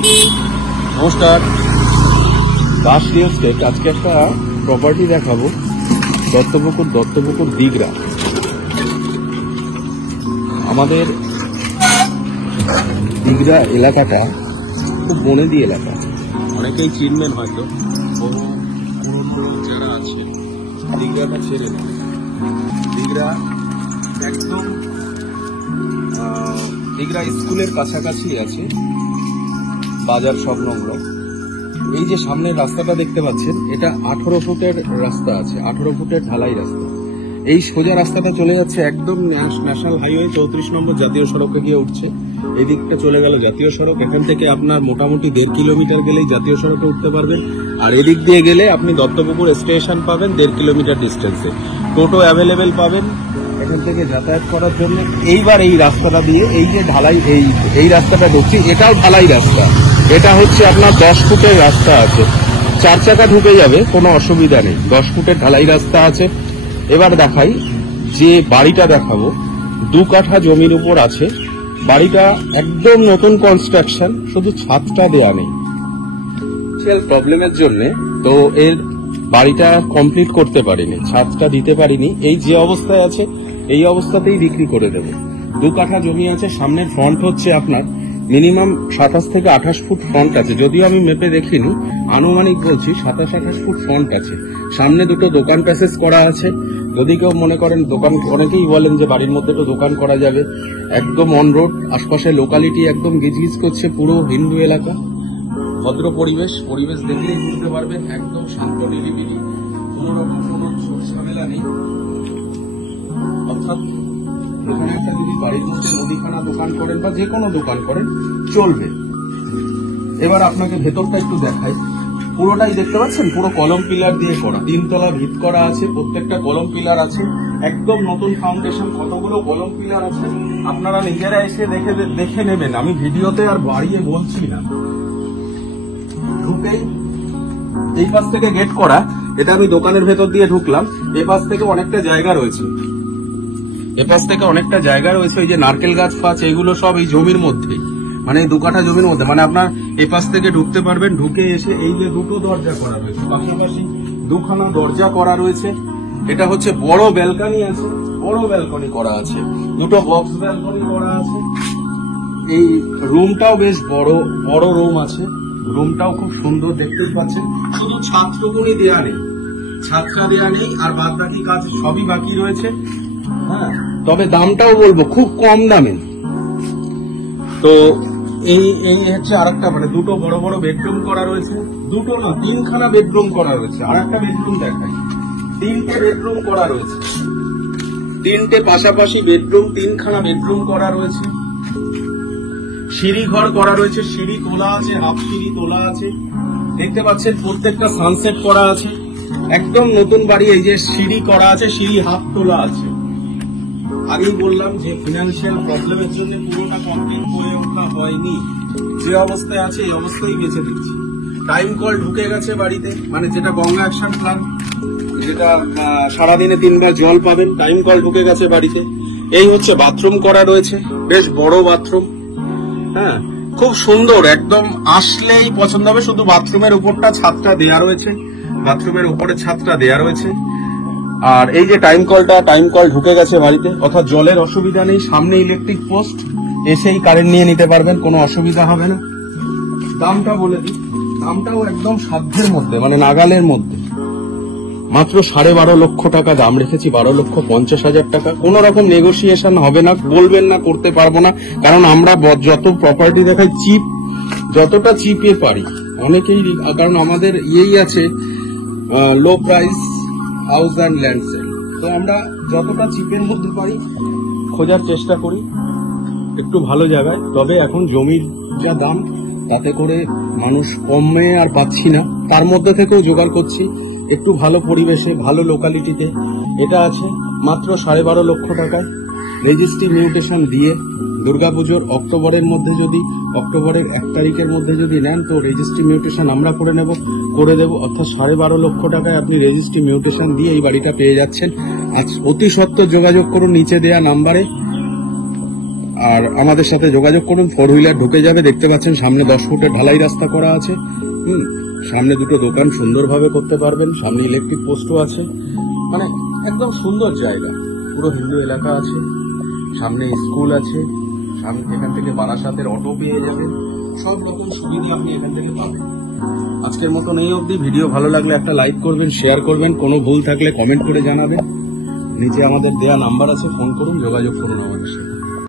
নমস্কার, Das real estate. আজকে একটা প্রপার্টি দেখাবো, দত্তপুকুর দিগরা। আমাদের দিগরা এলাকাটা খুব বনেদি এলাকা, অনেকেই চিনবেন হয়তো। বহু পুরনো যারা আছে দিগরাটা ছেড়ে নেন। দিগরা একদম দিগরা স্কুলের কাছাকাছি আছে, বাজার সংলগ্ন। এই যে সামনের রাস্তাটা দেখতে পাচ্ছেন, এটা 18 ফুটের রাস্তা আছে, 18 ফুটের ঢালাই রাস্তা। এই সোজা রাস্তাটা চলে যাচ্ছে একদম ন্যাশনাল হাইওয়ে 34 নম্বর জাতীয় সড়কে গিয়ে উঠছে। এই দিকটা চলে গেল জাতীয় সড়ক। এখান থেকে আপনার মোটামুটি 1.5 কিলোমিটার গেলেই জাতীয় সড়কে উঠতে পারবেন। আর এদিক দিয়ে গেলে আপনি দত্তপুকুর স্টেশন পাবেন 1.5 কিলোমিটার ডিস্টেন্সে। টোটো অ্যাভেলেবেল পাবেন এখান থেকে যাতায়াত করার জন্য। এইবার এই রাস্তাটা দিয়ে এই যে ঢালাই, এই রাস্তাটা ঢুকছি, এটাও ঢালাই রাস্তা। এটা হচ্ছে আপনার 10 ফুটের রাস্তা আছে, 4 চাকা ঢুকে যাবে, কোনো অসুবিধা নেই। 10 ফুটের ঢালাই রাস্তা আছে। এবার দেখাই যে বাড়িটা দেখাবো, 2 কাঠা জমির উপর আছে। বাড়িটা একদম নতুন কনস্ট্রাকশন, শুধু ছাদটা দেয়া নেই প্রবলেমের জন্য। তো এর বাড়িটা কমপ্লিট করতে পারিনি, ছাদটা দিতে পারিনি। এই যে অবস্থায় আছে এই অবস্থাতেই বিক্রি করে দেব। 2 কাঠা জমি আছে। সামনের ফ্রন্ট হচ্ছে আপনার মিনিমাম 27 থেকে 28 ফুট ফ্রন্ট আছে, যদিও আমি মেপে দেখিনি, আনুমানিক বলছি 27-28 ফুট ফ্রন্ট আছে। সামনে 2টো দোকান প্যাসেজ করা আছে। যদি কেউ মনে করেন দোকান, অনেকেই বলেন যে বাড়ির মধ্যে তো দোকান করা যাবে। একদম অন রোড, আশপাশে লোকালিটি একদম গিজগিজ করছে, পুরো হিন্দু এলাকা, ভদ্র পরিবেশ দেখলেই বুঝতে পারবেন। একদম শান্ত নিরিবিলি, কোনো রকম কোনো ঝামেলা নেই। অর্থাৎ এখানে একটা যদি বাড়ির মধ্যে মুদিখানা দোকান করেন বা যে কোনো দোকান করেন চলবে। এবার আপনাকে ভেতরটা একটু দেখাই। পুরোটাই দেখতে পাচ্ছেন, পুরো কলম পিলার দিয়ে করা, 3 তলা ভিত করা আছে, প্রত্যেকটা কলম পিলার আছে, একদম নতুন ফাউন্ডেশন। কতগুলো কলম পিলার আছে আপনারা নিজেরা এসে দেখে নেবেন, আমি ভিডিওতে আর বাড়িয়ে বলছি না। ঢুকেই এই পাশ থেকে গেট করা, এটা আমি দোকানের ভেতর দিয়ে ঢুকলাম। এ পাশ থেকে অনেকটা জায়গা রয়েছে, ওই যে নারকেল গাছ ফাছ, এগুলো সব এই জমির মধ্যে, মানে এই 2 কাঠা জমির মধ্যে। মানে আপনার এ পাশ থেকে ঢুকতে পারবেন। ঢুকে এসে এই যে 2টো দরজা করা রয়েছে, পাশাপাশি 2খানা দরজা করা রয়েছে। এটা হচ্ছে বড় ব্যালকনি আছে, করা আছে, 2টো বক্স ব্যালকনি করা আছে। এই রুমটাও বেশ বড় রুম আছে, রুমটাও খুব সুন্দর, দেখতেই পাচ্ছেন। শুধু ছাদটুকুনি দেয়া নেই, ছাদটা দেয়া নেই, আর বাদ বাকি কাজ সবই বাকি রয়েছে। হ্যাঁ, তবে দামটাও বলবো খুব কম দামে। তো এই হচ্ছে আরেকটা, মানে 2টো বড় বেডরুম করা রয়েছে, 2টো না 3খানা বেডরুম করা রয়েছে। আর একটা বেডরুম দেখাই, 3টে বেডরুম করা রয়েছে, 3টে পাশাপাশি বেডরুম, 3খানা বেডরুম করা রয়েছে। সিঁড়ি ঘর করা রয়েছে, সিঁড়ি তোলা আছে, হাফ সিঁড়ি তোলা আছে, দেখতে পাচ্ছেন। প্রত্যেকটা সানসেট করা আছে, একদম নতুন বাড়ি। এই যে সিঁড়ি করা আছে, সিঁড়ি হাফ তোলা আছে। আগেই বললাম যে ফিনান্সিয়াল প্রবলেমের জন্য পুরোটা কমপ্লিট করে ওঠা হয়নি। যে অবস্থায় আছে এই অবস্থায় বেঁচে দিচ্ছি। টাইম কল ঢুকে গেছে বাড়িতে, মানে যেটা গঙ্গা অ্যাকশন প্ল্যান, যেটা সারাদিনে 3 বার জল পাবেন, টাইম কল ঢুকে গেছে বাড়িতে। এই হচ্ছে বাথরুম করা রয়েছে, বেশ বড় বাথরুম। হ্যাঁ, খুব সুন্দর, একদম আসলেই পছন্দ হবে। শুধু বাথরুমের উপরটা ছাদটা দেয়া রয়েছে, বাথরুমের উপরে ছাদটা দেয়া রয়েছে। আর এই যে টাইম কল ঢুকে গেছে বাড়িতে, অর্থাৎ জলের অসুবিধা নেই। সামনে ইলেকট্রিক পোস্ট, এসেই কারেন্ট নিয়ে নিতে পারবেন, কোনো অসুবিধা হবে না। দামটা বলে দিই, দামটাও একদম সাধ্যের মধ্যে, মানে নাগালের মধ্যে। মাত্র 12.5 লক্ষ টাকা দাম রেখেছি, 12,50,000 টাকা। কোন রকম নেগোসিয়েশন হবে না, বলবেন না করতে পারবো না, কারণ আমরা যত প্রপার্টি দেখাই চিপ, যতটা চিপে পারি। অনেকেই, কারণ আমাদের আছে low price house and land sale, তো আমরা যতটা চিপের মধ্যে পারি খোঁজার চেষ্টা করি, একটু ভালো জায়গায়। তবে এখন জমির যা দাম, তাতে করে মানুষ কমে আর পাচ্ছি না, তার মধ্যে থেকেও জোগাড় করছি একটু ভালো পরিবেশে, ভালো লোকালিটিতে। এটা আছে মাত্র 12.5 লক্ষ টাকায়, রেজিস্ট্রি মিউটেশন দিয়ে। দুর্গাপুজোর অক্টোবরের 1 তারিখের মধ্যে যদি নেন, তো রেজিস্ট্রি মিউটেশন আমরা করে দেব। অর্থাৎ 12.5 লক্ষ টাকায় আপনি রেজিস্ট্রি মিউটেশন দিয়ে এই বাড়িটা পেয়ে যাচ্ছেন। অতি সত্বর যোগাযোগ করুন নিচে দেয়া নাম্বারে। আর আমাদের সাথে যোগাযোগ করুন। 4 হুইলার ঢুকে যাবে, দেখতে পাচ্ছেন সামনে 10 ফুটের ঢালাই রাস্তা করা আছে। সামনে দুটো দোকান সুন্দরভাবে করতে পারবেন, সামনে ইলেকট্রিক পোস্টও আছে, মানে একদম সুন্দর জায়গা, পুরো হিন্দু এলাকা আছে, সামনে স্কুল আছে, সামনে এখান থেকে বারাসাতের অটো পেয়ে যাবেন, সব রকম সুবিধা আপনি এখান থেকে পাবেন। আজকের মতন এই অবধি। ভিডিও ভালো লাগলে একটা লাইক করবেন, শেয়ার করবেন, কোনো ভুল থাকলে কমেন্ট করে জানাবেন। নিচে আমাদের দেয়া নাম্বার আছে, ফোন করুন, যোগাযোগ করুন আমাদের সাথে।